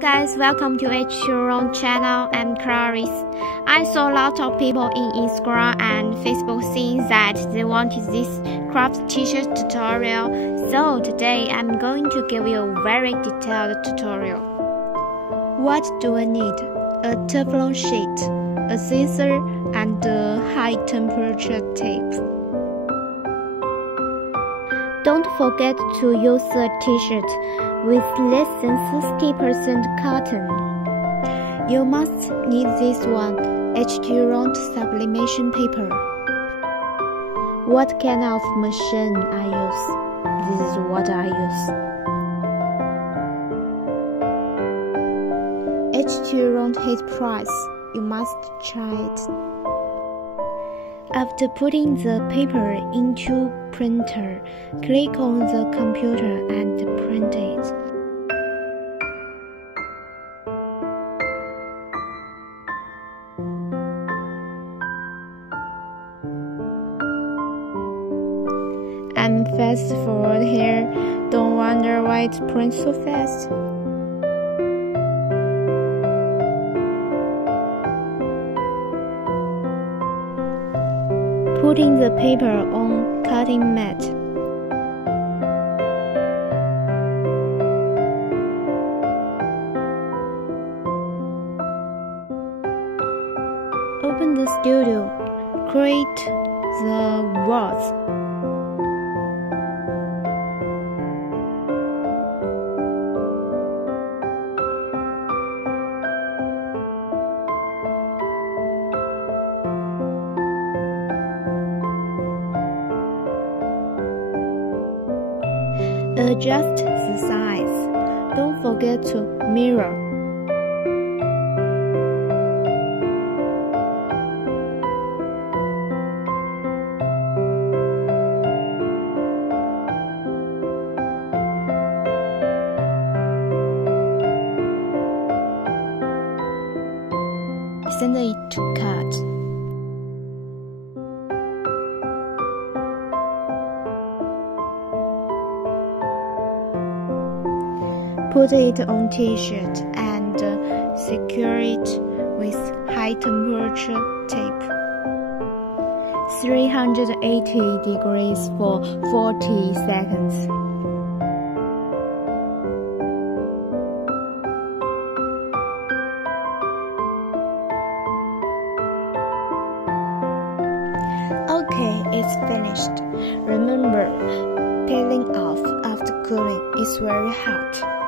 guys, welcome to HTVRONT channel. I'm Clarice. I saw a lot of people in Instagram and Facebook saying that they wanted this craft t-shirt tutorial. So today I'm going to give you a very detailed tutorial. What do I need? A Teflon sheet, a scissor, and a high temperature tape. Don't forget to use a t-shirt with less than 60% cotton. You must need this one, HTVRONT sublimation paper. What kind of machine I use? This is what I use. HTVRONT heat press. You must try it. After putting the paper into printer, click on the computer and print it. I'm fast forward here. Don't wonder why it prints so fast. Putting the paper on cutting mat. Open the studio. Create the walls. Adjust the size. Don't forget to mirror. Send it to cut. Put it on t-shirt and secure it with high temperature tape. 380 degrees for 40 seconds. Okay, it's finished. Remember, peeling off after cooling is very hot.